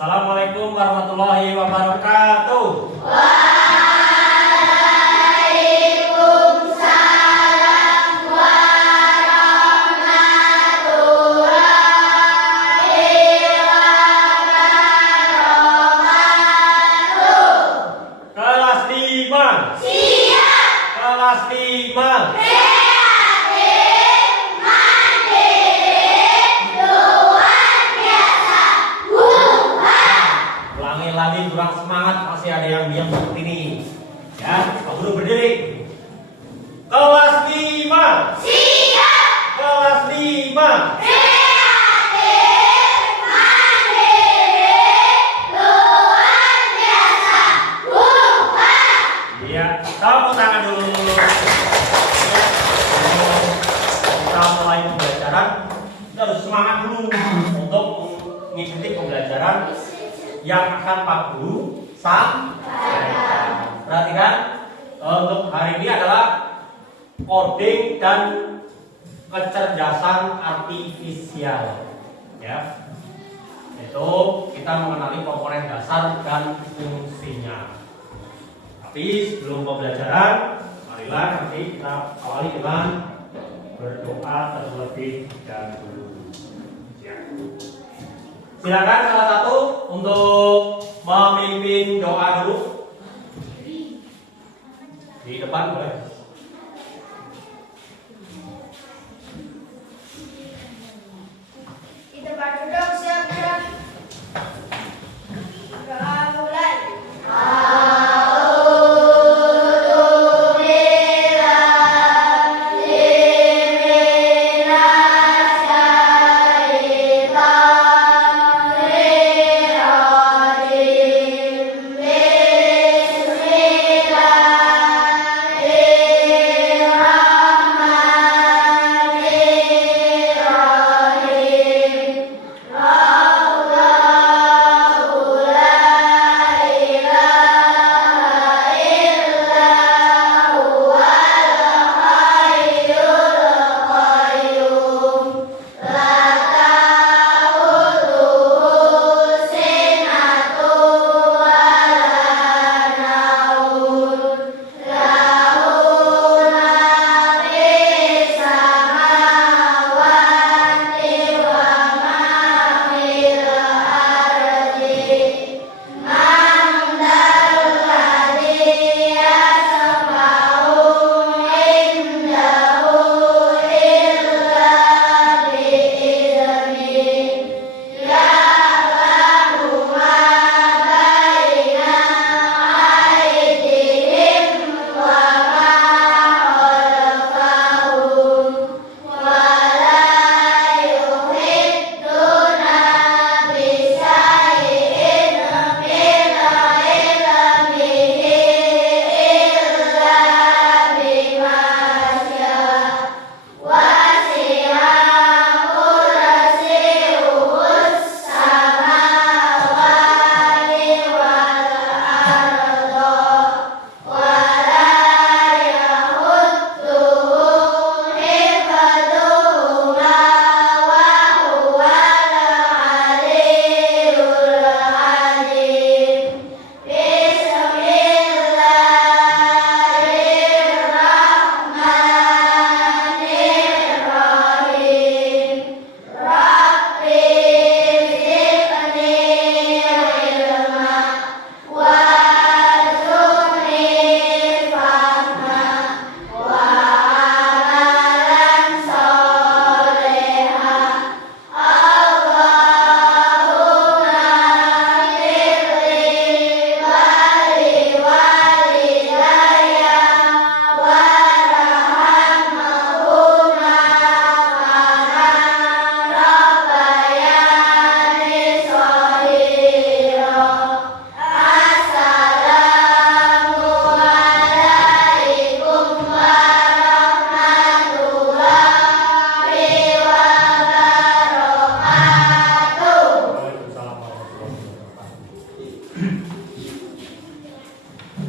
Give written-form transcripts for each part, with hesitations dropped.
Assalamualaikum warahmatullahi wabarakatuh. Waalaikumsalam warahmatullahi wabarakatuh. Kelas 5. Siap. Kelas 5. Kreatif, mandiri, luar biasa. Ulangi lagi, kurang semangat, masih ada yang diam seperti ini. Ya, kamu dulu berdiri. Kelas 5. Siap. Kelas 5. Kreatif, mandiri, luar biasa. Iya, tepuk tangan dulu. Ya. Kita mulai pembelajaran. Kita harus semangat dulu untuk mengikuti pembelajaran yang akan Pak Guru sampaikan. Perhatikan, untuk hari ini adalah coding dan kecerdasan artifisial. Ya, itu kita mengenali komponen dasar dan fungsinya. Tapi sebelum pembelajaran, marilah nanti kita awali dengan berdoa terlebih dahulu. Ya. Silakan salah satu untuk memimpin doa dulu. Di depan boleh. Di tempat duduk siap-siap. Doa mulai.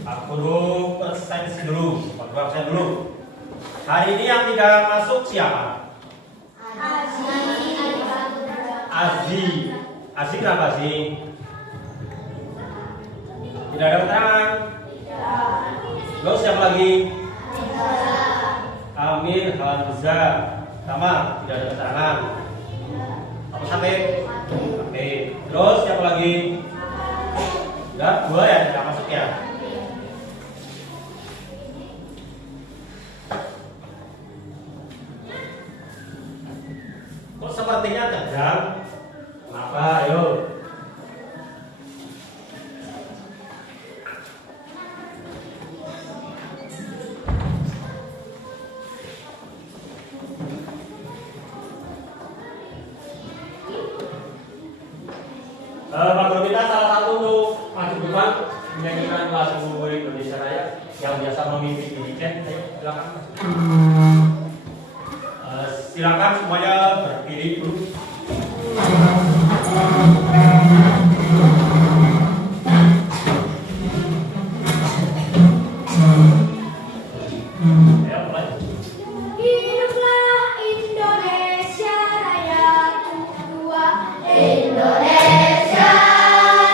Pak Guru presentasi dulu, Pak Guru absen dulu. Hari ini yang tidak masuk siapa? Azi. Azi kenapa sih? Tidak ada keterangan. Terus siapa lagi? Amin, Hamzah. Sama, tidak ada keterangan. Apa sampai? Oke. Terus siapa lagi? Enggak, dua ya, tidak masuk ya. Kok sepertinya tegang? Kenapa? Ayo. Pak Guru kita salah satu untuk maju depan menyanyikan lagu Indonesia Raya yang biasa memimpin di weekend. Ayo, silakan. Silakan semuanya berdiri dulu. Ayo, mulai. Hiduplah Indonesia Raya tua, Indonesia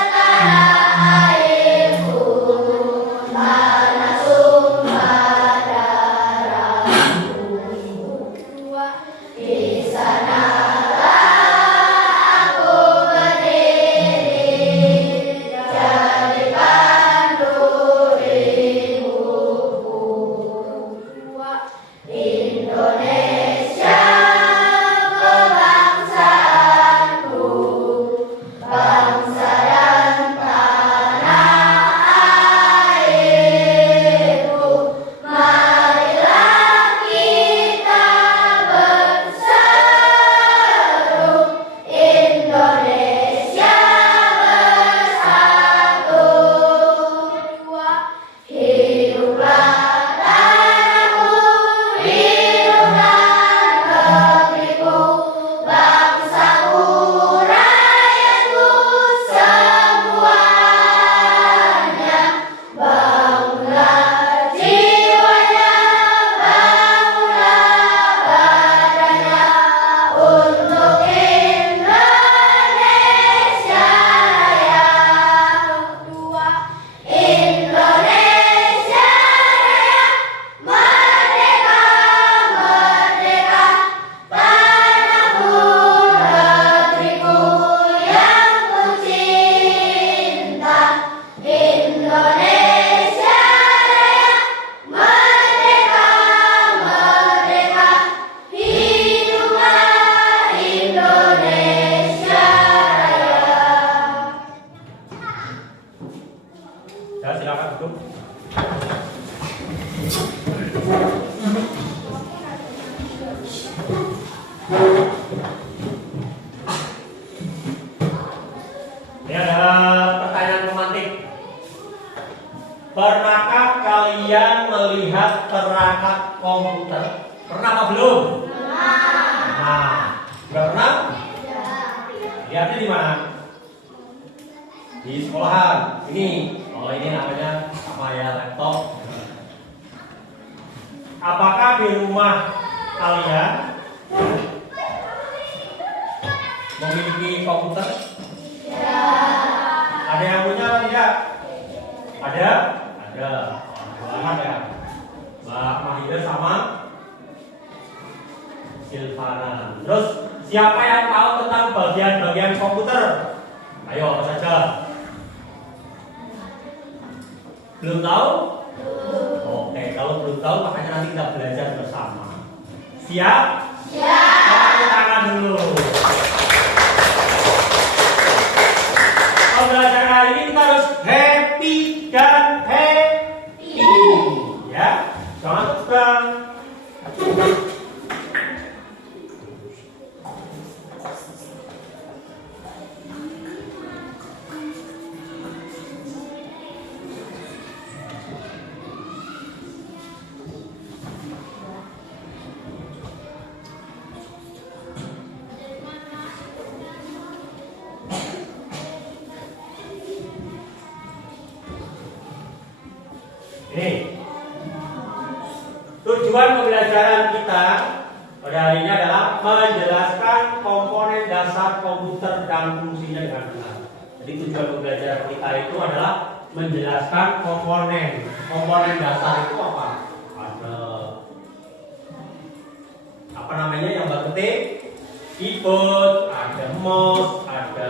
tanah airku, tanah tumpah darahku. Tua, di sanalah aku berdiri, jadi pandu hidupku. Tua, Indonesia kebangsaanku, bangsa dan tanah airku. Marilah kita berseru, Indonesia bersatu. Hiduplah tanahku, hiduplah negeriku, bangsaku, rakyatku semuanya. Bangunlah jiwanya, bangunlah badannya untuk Indonesia Raya. Tua, Indonesia Raya, merdeka, merdeka, tanahku, negeriku yang ku cinta. Indonesia Raya, merdeka, merdeka, hiduplah Indonesia Raya. Ya, silakan duduk. Ini adalah pertanyaan pemantik. Pernahkah kalian melihat perangkat komputer? Pernah apa belum? Pernah. Lihatnya di mana? Di sekolahan. Ini, kalau ini namanya sama ya, laptop. Apakah di rumah kalian memiliki komputer? Ada yang punya atau tidak? Ada? Ada. Selamat ya. Mbak Mahida sama Silvana. Terus siapa yang tahu tentang bagian-bagian komputer? Ayo, apa saja? Belum tahu? Oke, kalau belum tahu makanya nanti kita belajar bersama. Siap? Siap. Tepuk tangan dulu. Pembelajaran hari ini kita harus happy dan happy. Ya, jangan tegang. Ini tujuan pembelajaran kita pada hari ini adalah menjelaskan komponen dasar komputer dan fungsinya dengan benar. Jadi tujuan pembelajaran kita itu adalah menjelaskan komponen. Komponen dasar itu apa? Ada apa namanya yang Mbak ketik? Keyboard, ada mouse, ada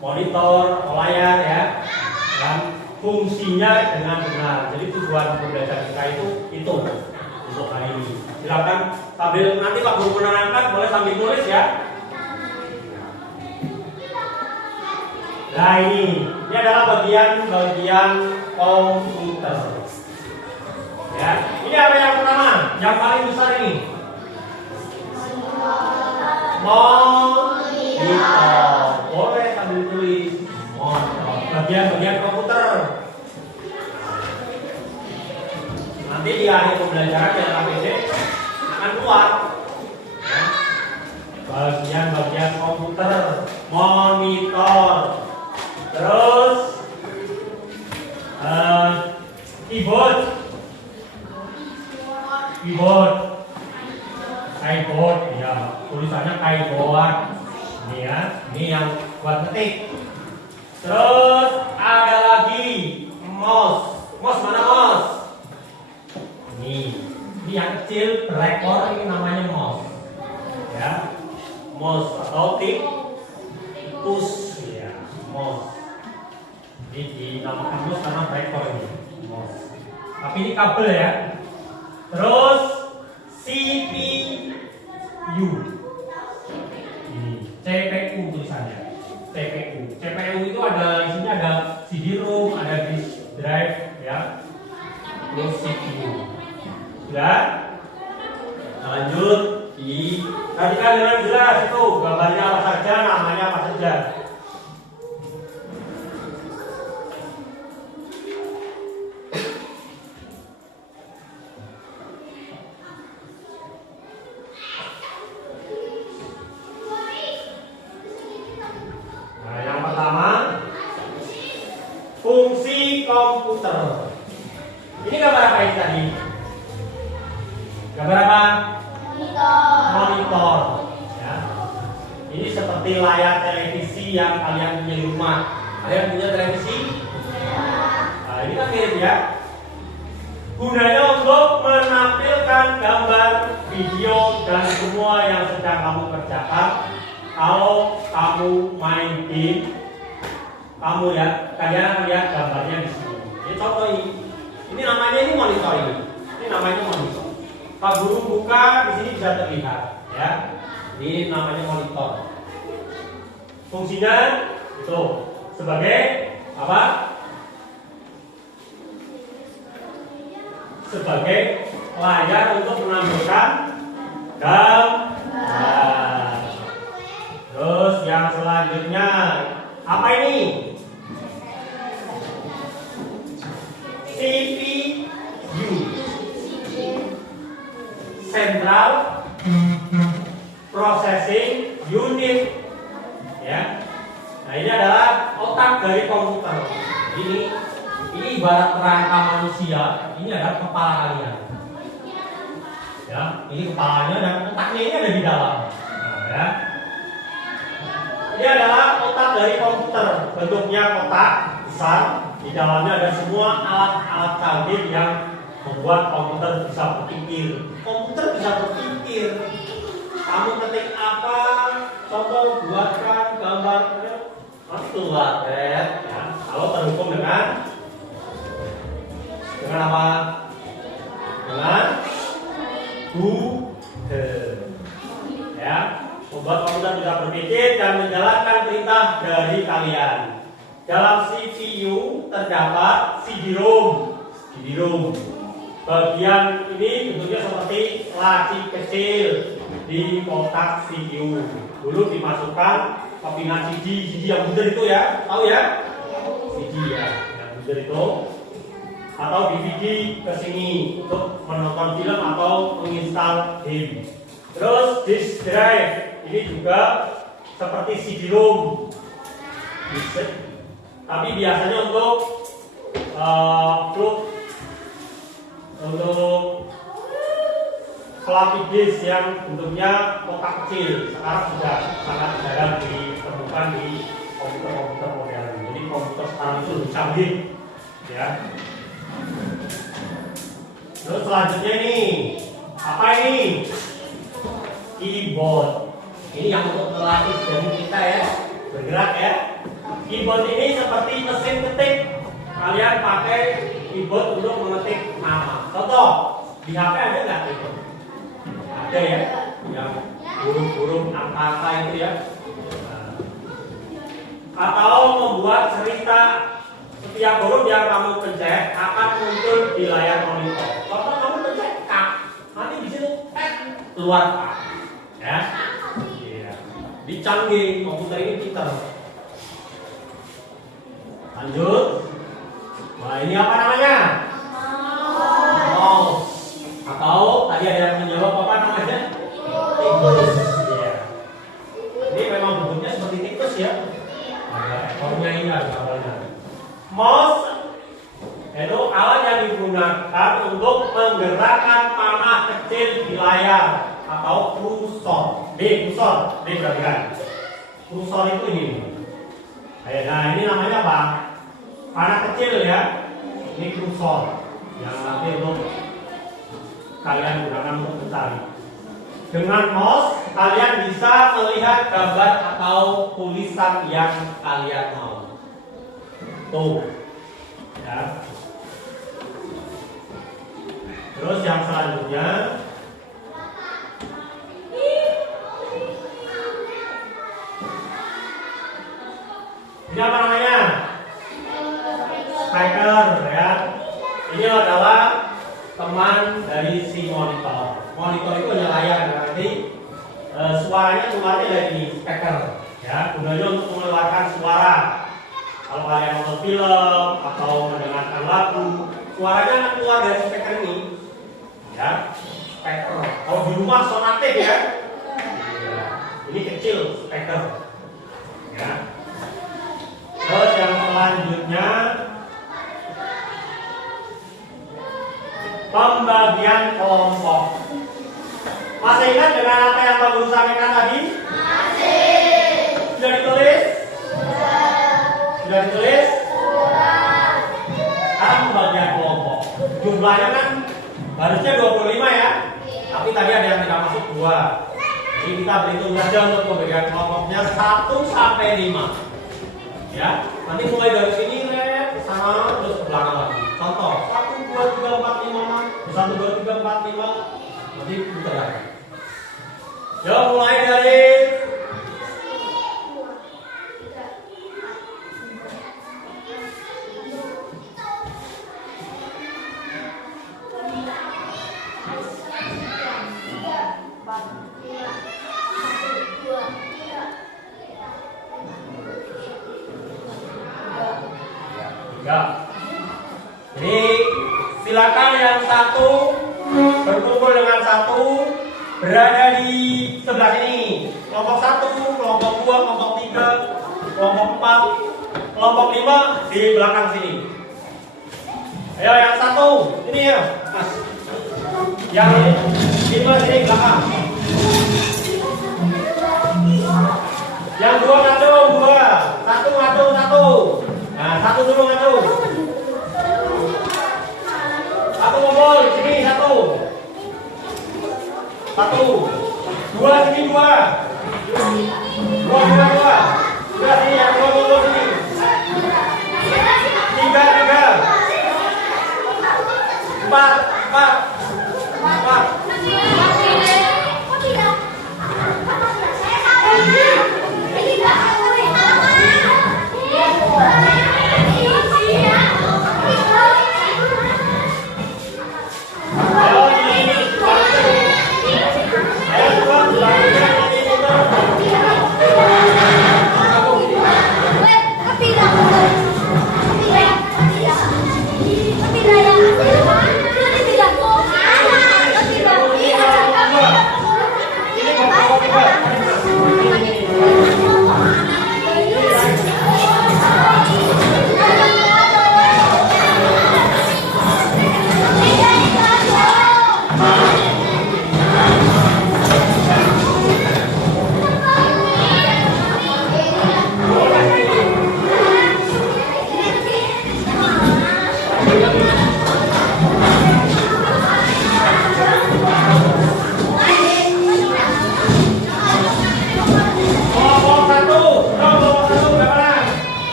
monitor atau layar ya, dan fungsinya dengan benar. Jadi tujuan pembelajaran kita itu untuk hari ini. Silakan sambil nanti Pak Guru menerangkan boleh sambil tulis ya. Nah ini adalah bagian komputer. Ya, ini apa yang pertama? Yang paling besar ini. Monitor. Boleh sambil tulis monitor. Bagian komputer. Nanti di akhir pembelajaran yang APD akan keluar. Ya. Bagian komputer, monitor, terus keyboard, ya tulisannya keyboard. Ini ya, ini yang buat ketik. Terus ada lagi mouse mana mouse? Ini yang kecil rekor, ini namanya mouse. Ya, mouse atau tikus ya, mouse. Ini dinamakan mouse karena rekor ini mouse. Tapi ini kabel ya. Terus CPU. Ini CPU tulisannya. CPU itu ada isinya, ada CD-ROM, ada disk drive ya. Terus CPU. Sudah? Nah, lanjut. Perhatikan dengan jelas itu gambarnya apa saja, namanya apa saja. Nah, yang pertama fungsi komputer. Ini gambar apa ini tadi? Gambar apa? Monitor. Ya. Ini seperti layar televisi yang kalian punya di rumah. Kalian punya televisi? Nah, ini kan mirip ya. Gunanya untuk menampilkan gambar, video, dan semua yang sedang kamu kerjakan. Kalau kamu main game, kamu ya, kalian akan lihat gambarnya di sini. Ini contoh ini. Ini namanya monitor ini. Ini namanya monitor. Pak Guru buka di sini bisa terlihat ya. Ini namanya monitor. Fungsinya itu sebagai apa? Sebagai layar untuk menampilkan gambar. Terus yang selanjutnya apa ini? CPU. Central Processing Unit ya. Nah, ini adalah otak dari komputer. Ini ibarat kerangka manusia. Ini adalah kepala kalian. Ya, ini kepalanya dan otaknya ini ada di dalam. Nah, ya. Ini adalah otak dari komputer. Bentuknya kotak besar. Di dalamnya ada semua alat-alat canggih yang membuat komputer bisa berpikir. Komputer bisa berpikir. Kamu ketik apa? Contoh buatkan gambar. Keluar ya. Kalau terhubung dengan apa? Dengan Google. Ya, membuat komputer bisa berpikir dan menjalankan perintah dari kalian. Dalam CPU terdapat CD-ROM. Bagian ini bentuknya seperti laci kecil di kotak CPU. Dulu dimasukkan ke pinang CD yang bundar itu ya, tahu ya? CD ya, yang bundar itu. Atau DVD ke sini untuk menonton film atau menginstal game. Terus disk drive ini juga seperti CD-ROM. Tapi biasanya untuk floppy disk yang bentuknya kotak kecil sekarang sudah sangat jarang ditemukan di komputer-komputer modern. canggih, ya. Terus selanjutnya nih, apa ini? Keyboard. Ini yang untuk melatih jari kita ya, bergerak ya. Keyboard ini seperti mesin ketik. Kalian pakai keyboard untuk mengetik nama. Contoh, di HP ada nggak keyboard? Ada ya, yang huruf-huruf angka itu ya. Atau membuat cerita, setiap huruf yang kamu pencet akan muncul di layar monitor. Kalau kamu pencet K, nanti di situ keluar K, ya. Iya. Dicanggih, komputer ini pintar. Lanjut. Nah ini apa namanya? Mouse. Atau tadi ada yang menjawab apa namanya? Tikus. Iya. Ini memang bentuknya seperti tikus ya. Ada ekornya ini ada kabarnya. Mouse itu alat yang digunakan untuk menggerakkan panah kecil di layar atau kursor. Kursor, perhatikan. Kursor itu ini. Nah ini namanya apa? Panah kecil ya. Ini kursor yang nanti untuk kalian gunakan untuk mencari. Dengan mouse kalian bisa melihat gambar atau tulisan yang kalian mau. Tuh, ya. Terus yang selanjutnya, ini apa namanya? Speaker, ya. Ini adalah teman dari si monitor. Monitor itu hanya layar, nanti suaranya keluarnya dari speaker, ya. Gunanya untuk mengeluarkan suara. Kalau kalian nonton film atau mendengarkan lagu, suaranya akan keluar dari speaker ini, ya. Speaker. Kalau di rumah sonatif ya. Ini kecil speaker, ya. Terus yang selanjutnya, pembagian kelompok. Masih ingat dengan apa yang Pak Guru sampaikan tadi? Masih. Sudah ditulis? Sudah ditulis? Sekarang pembagian kelompok. Jumlahnya kan harusnya 25 ya. Tapi tadi ada yang tidak masuk 2. Jadi kita berhitung saja untuk pembagian kelompoknya 1 sampai 5. Ya, nanti mulai dari sini ke sana terus ke belakang lagi. Contoh 1, 2, 3, 4, 5, 1, 2, 3, 4, 5. Nanti putar lagi. Yo, mulai dari jadi silakan yang satu berkumpul dengan satu berada di sebelah sini. Kelompok 1, kelompok 2, kelompok 3, kelompok 4, kelompok 5 di belakang sini. Ayo yang satu, ini ya, Mas. Yang 5 sini belakang. Yang 2 ngadu, 2. 1 ngadu, 1. Nah, 1 dulu ngadu. 1 ngumpul di sini, 1. 1. 2 sini, 2. 2. Sudah sini, yang 2 ngumpul sini. 3. 4.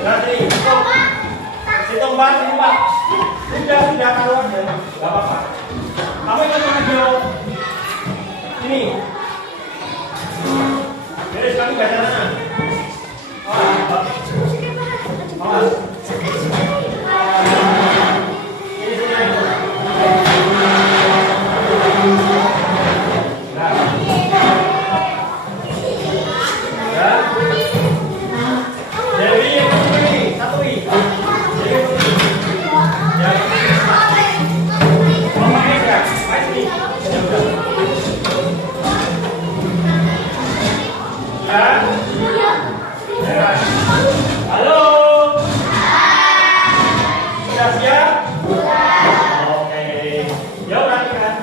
benar sini. Hitung Pak, sini Pak. Sudah taruh aja. Gak apa-apa. Kamu ikut mana video? Sini. Jadi sekarang baca mana? Awas. Halo. Sudah siap? Oke. Ya perhatikan.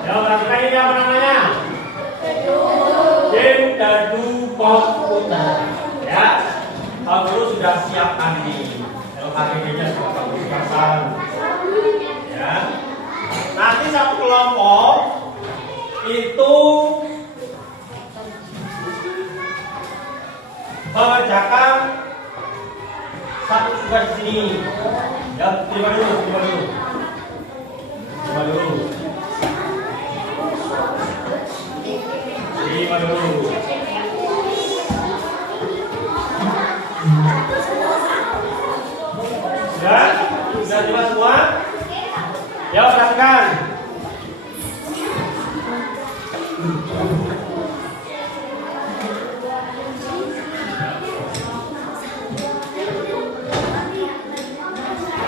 Ya perhatikan ini apa namanya? Game dadu komputer. Ya. Kalau dulu sudah siapkan ini. LKPD-nya sudah kamu siapkan. Ya. Nanti satu kelompok itu mengerjakan satu tugas di sini. Ya, terima dulu. Sudah terima semua? Ya, perhatikan.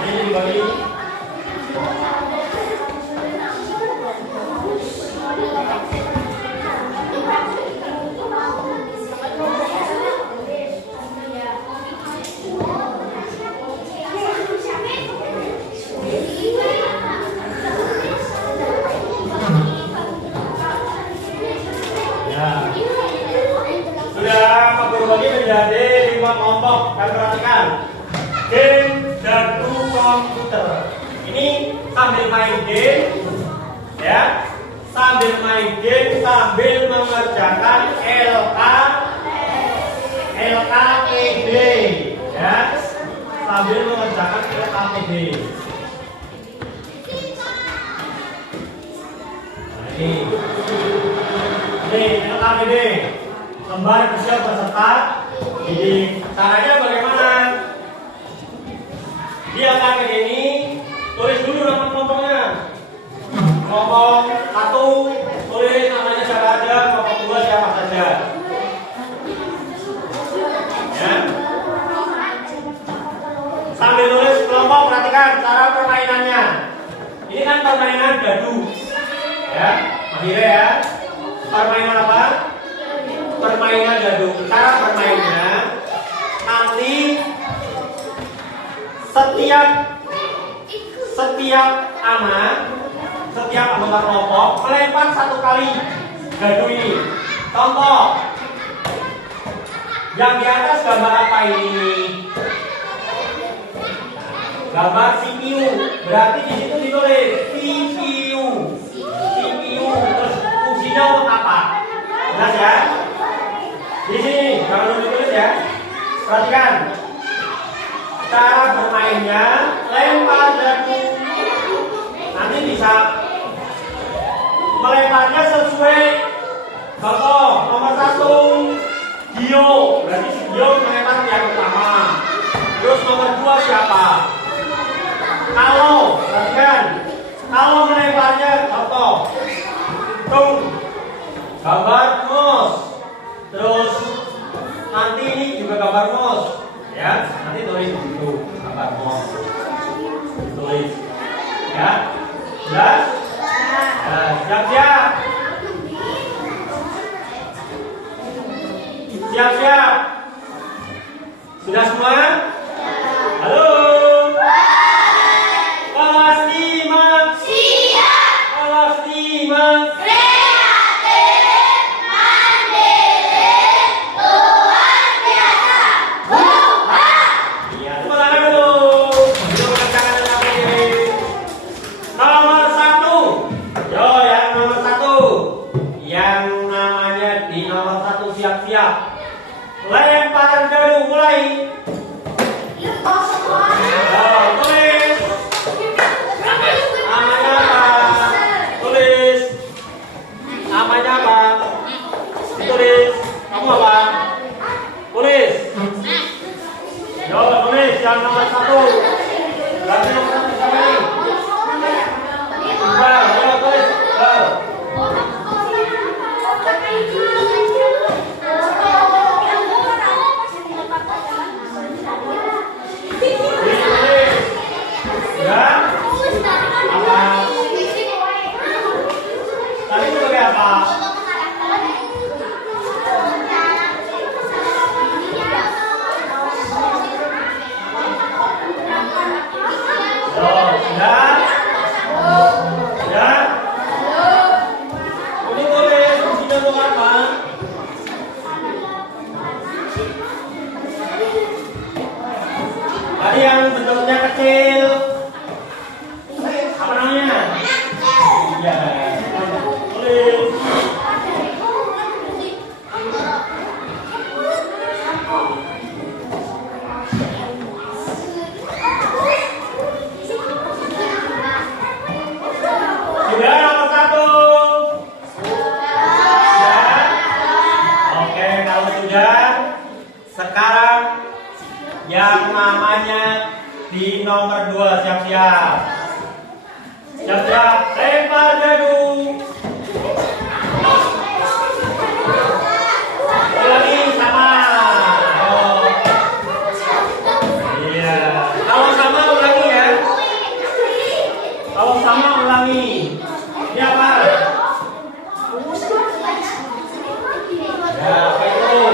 Ini dibagi. Sudah Pak Guru bagi menjadi 5 kelompok. Dan perhatikan, game dadu komputer. Ini sambil main game, ya, sambil mengerjakan LKPD, ya, sambil mengerjakan LKPD. Ini LKPD. Lembar usia peserta. Jadi caranya bagaimana? Di LKPD ini tulis dulu nama kelompoknya. Kelompok 1 tulis namanya siapa aja, kelompok 2 siapa saja. Ya. Sambil tulis kelompok, perhatikan cara permainannya. Ini kan permainan dadu. Ya, akhirnya ya. Permainan apa? Permainan dadu. Cara bermainnya nanti setiap anggota kelompok melempar 1 kali dadu ini. Contoh, yang di atas gambar apa ini? Gambar CPU. Berarti di situ ditulis CPU. Terus fungsinya untuk apa? Jelas ya? Di sini, kalau ditulis ya. Perhatikan. Cara bermainnya, lempar dadu. Nanti bisa melemparnya sesuai. Contoh, nomor 1 Gio. Berarti si Gio melempar yang utama. Terus nomor 2 siapa? Kalau, perhatikan. Kalau melemparnya, contoh, hitung gambar mouse. Terus nanti ini juga gambar mouse, ya. Nanti tulis itu gambar mouse, tulis, ya. Jelas? Siap-siap. Siap-siap. Sudah semua? Halo. yang nomor 1. Berarti nomor 1 siapa nih? Iqbal, ayo tulis. Ya. Apa? Tadi sebagai apa? Tadi yang bentuknya kecil, apa namanya? Iya, tulis. Sudah nomor 1. Sudah. Oke, kalau sudah, sekarang yang namanya di nomor 2 siap-siap. Siap-siap, lempar dadu. Ulangi sama. Oh. Iya. Kalau sama ulangi ya. Kalau sama ulangi. Ini apa? Ya, apa itu?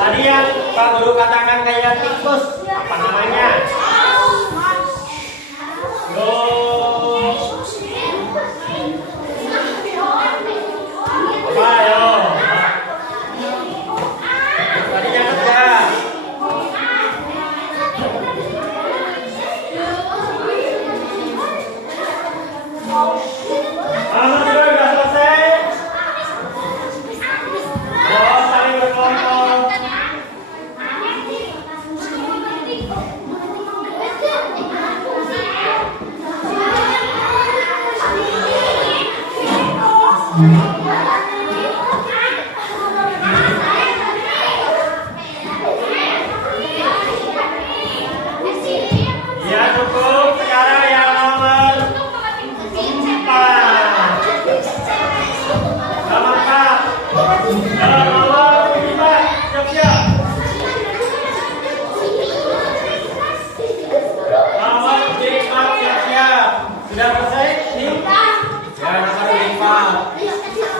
Tadi yang Pak Guru katakan kayak tikus, apa namanya? Apa ayo? Tadi yang kerja. Sudah selesai. Saling berkelompok. Ya cukup, sekarang yang nomor 4. Nomor 4. Nomor 5. Siap-siap. Nomor 5 siap-siap. Sudah selesai? Nih. Ya, nomor 5.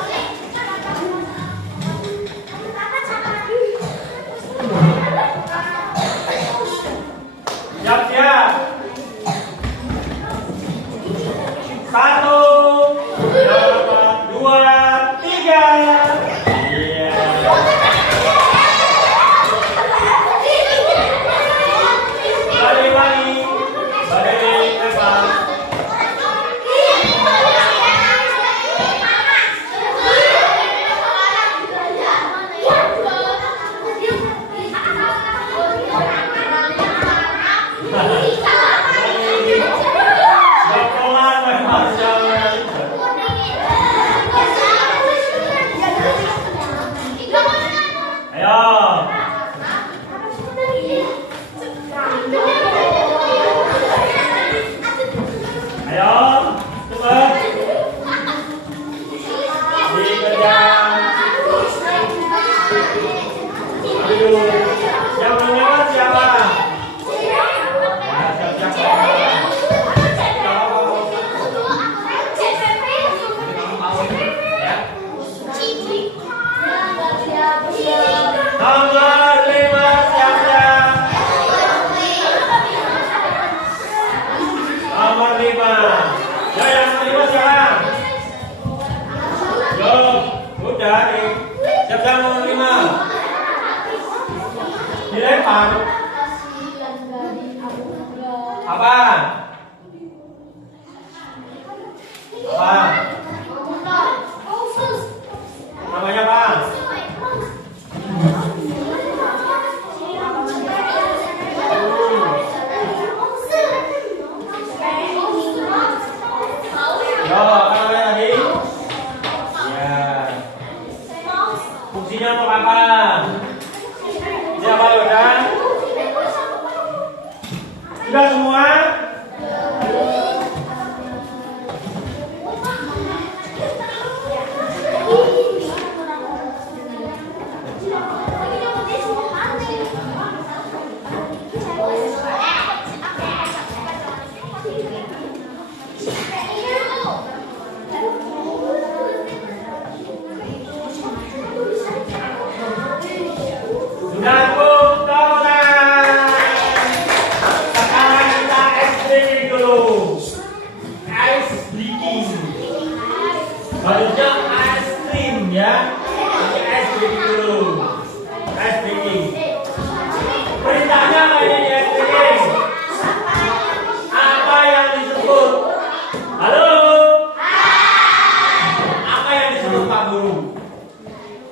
Udah nih. Siap-siap nomor 5. Dilempar. Apa? Apa? Namanya apa? Yo, apa namanya tadi? Ya. Fungsinya untuk apa? Siapa udah? Sudah semua? Sudah cukup, sekarang kita ice breaking dulu. Ice breaking. Harusnya ice cream ya. Ini ice breaking dulu. Ice breaking. Perintahnya apa ini di ice breaking? Apa yang disebut? Halo? Apa yang disebut Pak Guru?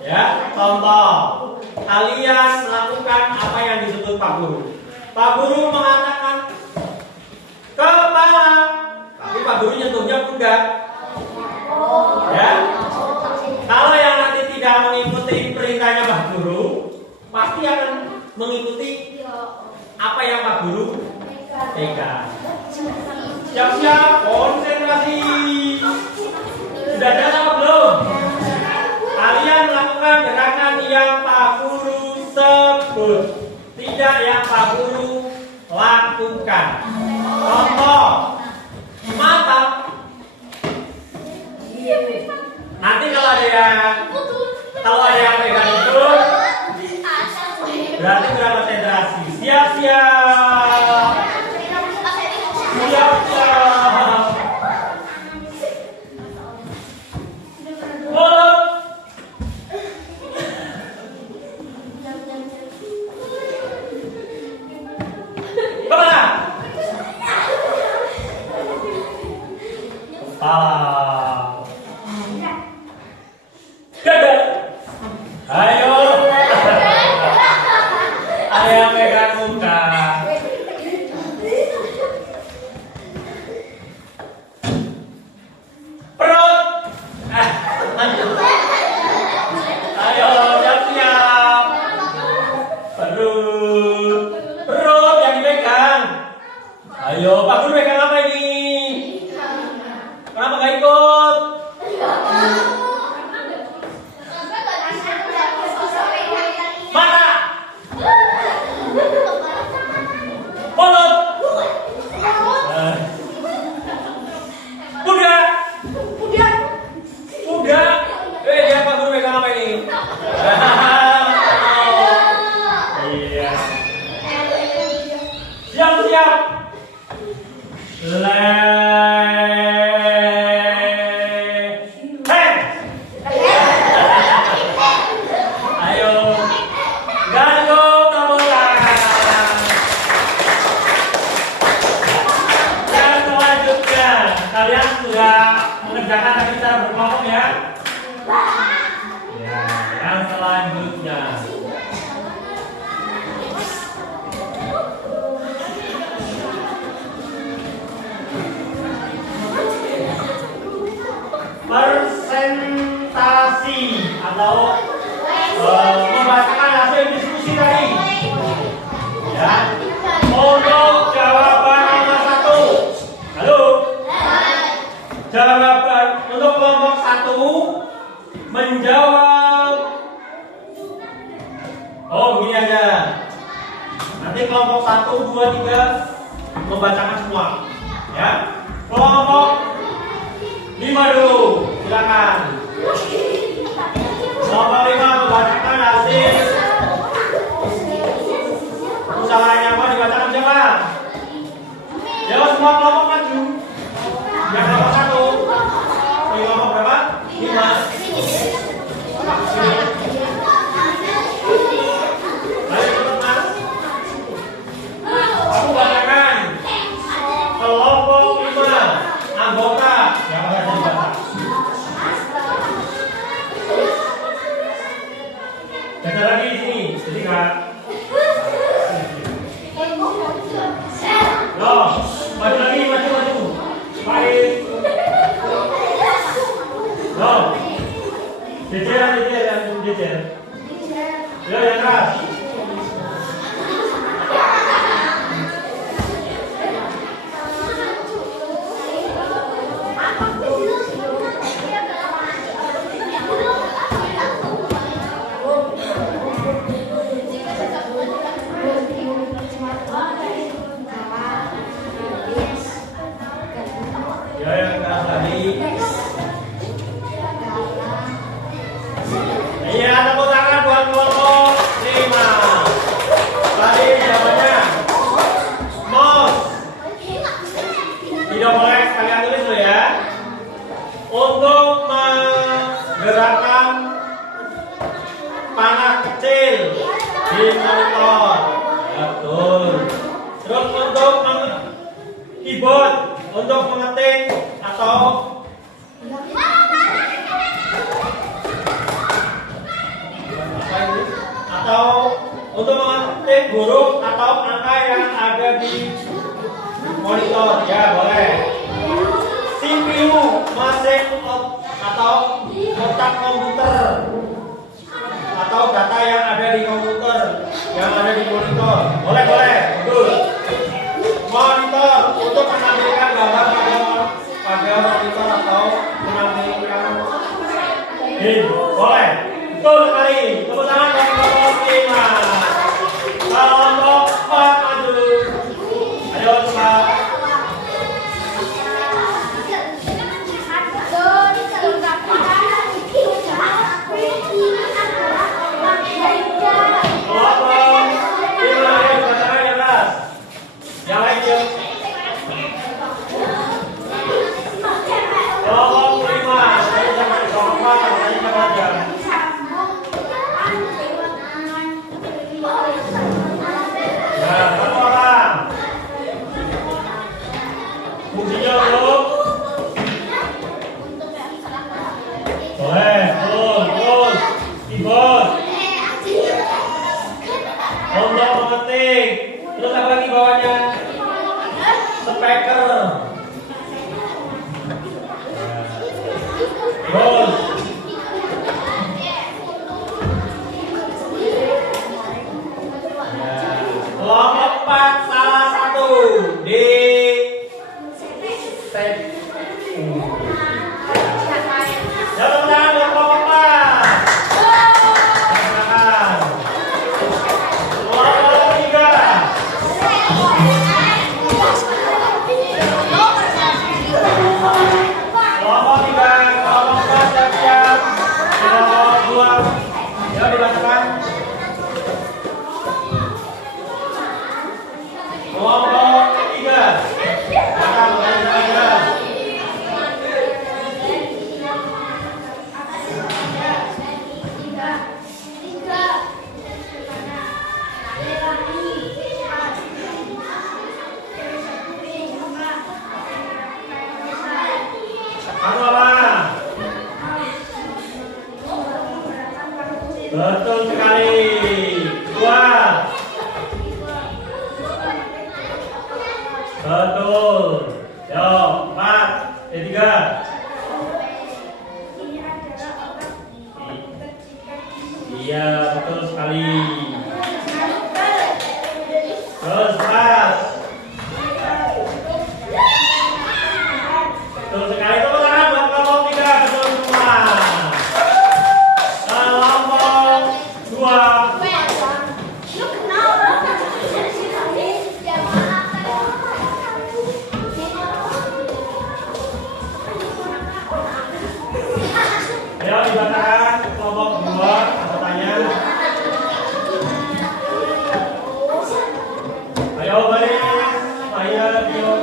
Ya, contoh. Kalian melakukan apa yang disebut Pak Guru. Pak Guru mengatakan kepala, tapi Pak Guru nyentuhnya pundak. Ya. Kalau yang nanti tidak mengikuti perintahnya Pak Guru, pasti akan mengikuti apa yang Pak Guru pegang. Siap-siap, konsentrasi. Sudah ada apa belum? Kalian melakukan gerakan yang Pak Guru sebut, tidak yang Pak Guru lakukan. Contoh, mata. Nanti kalau ada yang pegang itu, berarti kurang konsentrasi. Siap-siap. Siap-siap. Mulut. Kepala. Kepala. Dada. Ayo. Ada yang pegang muka. Perut. Ayo, siap-siap. Perut. Perut yang dipegang. Ayo, Pak Guru pegang apa ini? Kenapa gak ikut? Mata. Mulut. Pundak. Pundak. Dia Pak Guru pegang apa ini? Iya. Siap-siap. Ayo. Gantung tepuk tangan. Dan selanjutnya kalian sudah mengerjakan tadi cara berkelompok ya? Ya, yang selanjutnya. Presentasi atau membacakan hasil diskusi tadi. Ya. Untuk jawaban nomor 1. Halo. Jawaban untuk kelompok 1 menjawab. Oh, begini aja. Nanti kelompok 1, 2, 3 membacakan semua. Ya. Kelompok 5 dulu, silakan. Kelompok 5 membacakan hasil musyawarahnya apa dibacakan siapa? Ya semua kelompok maju. Yang kelompok 1. Kelompok berapa? 5. Jejer. Ya, yang keras. Ya, yang keras lagi. Iya, tepuk tangan buat kelompok 5. Tadi jawabannya mouse. Tidak boleh kalian tulis dulu ya. Untuk menggerakkan panah kecil di monitor. Betul. Terus untuk keyboard, untuk mengetik atau untuk mengetik huruf atau angka yang ada di monitor, ya boleh. CPU, mesin atau otak komputer, atau data yang ada di komputer, yang ada di monitor, boleh, betul. Monitor untuk menampilkan gambar pada monitor atau menampilkan boleh, betul sekali. Tepuk tangan bagi kelompok 5. Kelompok 4 maju. Ayo cepat. Yang lain yuk. Kelompok 5. Saya sama kelompok 4. Saya sama aja. Ya, satu orang. Fungsinya dulu. Boleh, terus. Keyboard. Untuk mengetik. Terus apa lagi bawahnya? Speaker. Terus kelompok 4 salah satu di Jangan tangan buat kelompok 4. Kelompok 3. Kelompok 3, kelompok 4 siap-siap. Kelompok 2. Ya, dibacakan. Kelompok 3. Silakan berjalan saja. Satu orang. Betul sekali. 2. Betul. Yo, 4. 3. Iya, betul sekali. Terus 4. Betul sekali. Tepuk tangan buat kelompok 3. Betul semua. Kelompok 2. Ayo dibacakan kelompok 2 anggotanya. Ayo balik. Ayo yuk.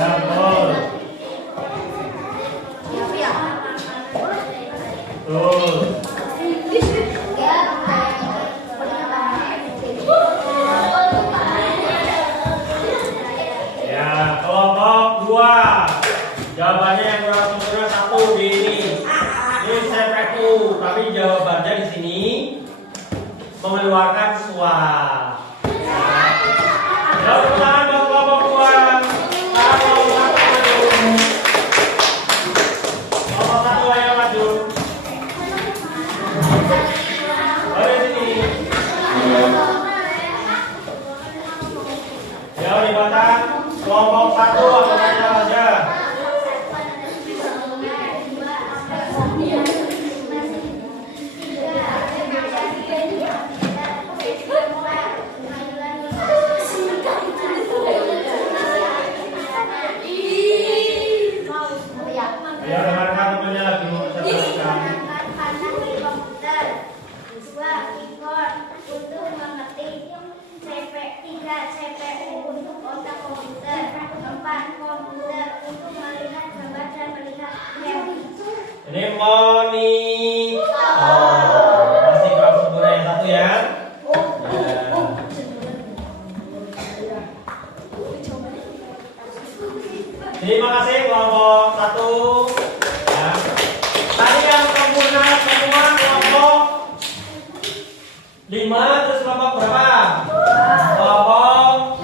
Ya, betul. Betul. Ya, kelompok 2. Jawabannya yang kurang sempurna 1 di ini. Ini sepeku, tapi jawabannya di sini mengeluarkan suara. Ya. Terima kasih kelompok 1. Ya. Tadi yang sempurna semua kelompok 5, terus kelompok berapa? Kelompok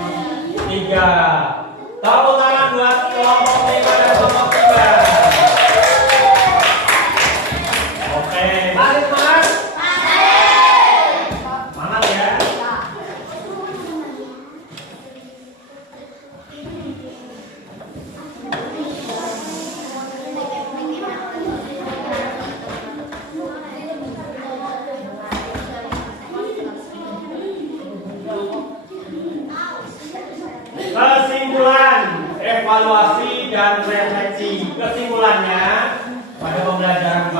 3. Tepuk tangan buat kelompok 5 dan kelompok 3. Oke, masih semangat? Semangat ya. Kesimpulan evaluasi dan refleksi. Kesimpulannya pada pembelajaran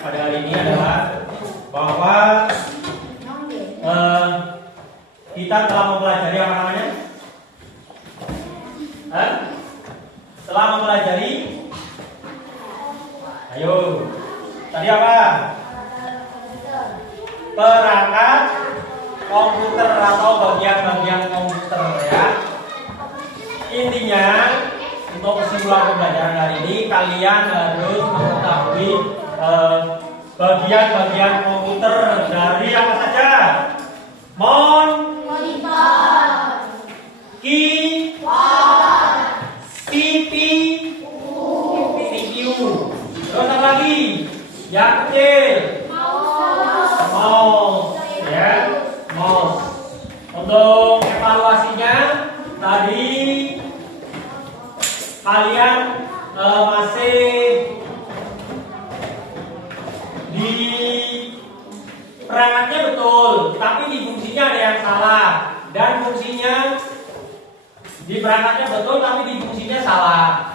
pada hari ini adalah bahwa kita telah mempelajari apa namanya? Telah mempelajari. Ayo. Tadi apa? Perangkat komputer atau bagian-bagian komputer ya. Intinya untuk kesimpulan pembelajaran hari ini kalian harus mengetahui bagian-bagian komputer dari apa saja? Monitor, keyboard, CPU, terus apa lagi? Yang kecil, mouse, ya, mouse. Untuk evaluasinya tadi kalian masih di perangkatnya betul, tapi di fungsinya ada yang salah, dan fungsinya di perangkatnya betul, tapi di fungsinya salah.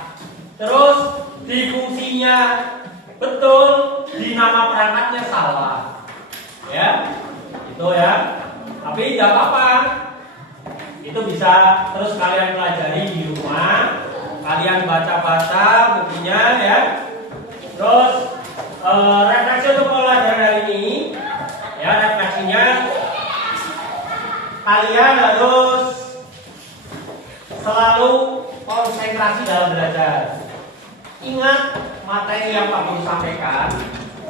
Terus di fungsinya betul, di nama perangkatnya salah, ya, itu ya. Tapi tidak apa-apa, itu bisa terus kalian pelajari di rumah, kalian baca-baca bukunya ya. Terus refleksi untuk pelajaran hari ini. Ya, refleksinya kalian harus selalu konsentrasi dalam belajar. Ingat materi yang Pak Guru sampaikan,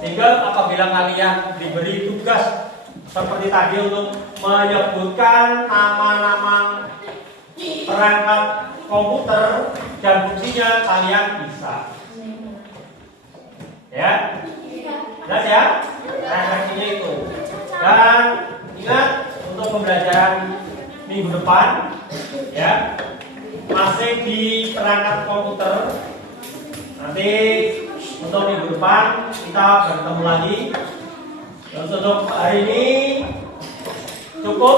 sehingga apabila kalian diberi tugas seperti tadi untuk menyebutkan nama-nama perangkat komputer dan fungsinya, kalian bisa. Ya, jelas ya? Refleksinya itu. Dan ingat untuk pembelajaran minggu depan, ya, masih di perangkat komputer. Nanti untuk minggu depan kita bertemu lagi. Dan untuk hari ini cukup,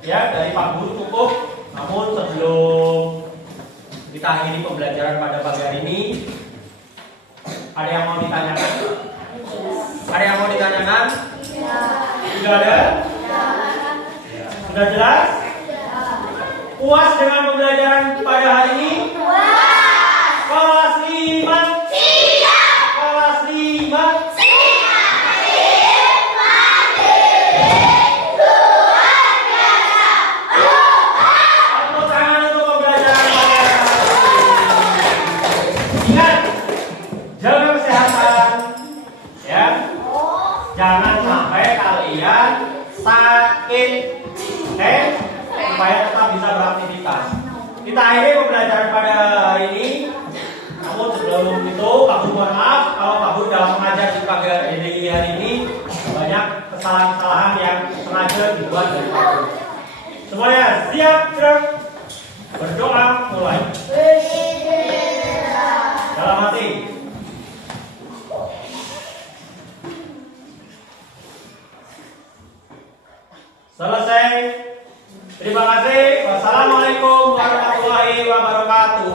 ya, dari Pak Guru cukup. Namun sebelum kita akhiri pembelajaran pada pagi hari ini, ada yang mau ditanyakan? Ada yang mau ditanyakan? Sudah ada? Sudah jelas? Puas dengan pembelajaran pada hari ini? Kelas 5? Kelas 5? Tepuk tangan untuk pembelajaran pada hari ini. Ingat, jaga kesehatan, ya. Jangan sampai kalian sakit, supaya tetap bisa beraktivitas. Kita akhiri pembelajaran pada hari ini. Namun sebelum itu, Pak Guru mohon maaf kalau Pak Guru dalam mengajar di pagi hari ini banyak kesalahan-kesalahan yang sengaja dibuat dari Pak Guru. Semuanya siap, gerak, berdoa, mulai. Dalam hati. Selesai. Terima kasih. Wassalamualaikum warahmatullahi wabarakatuh.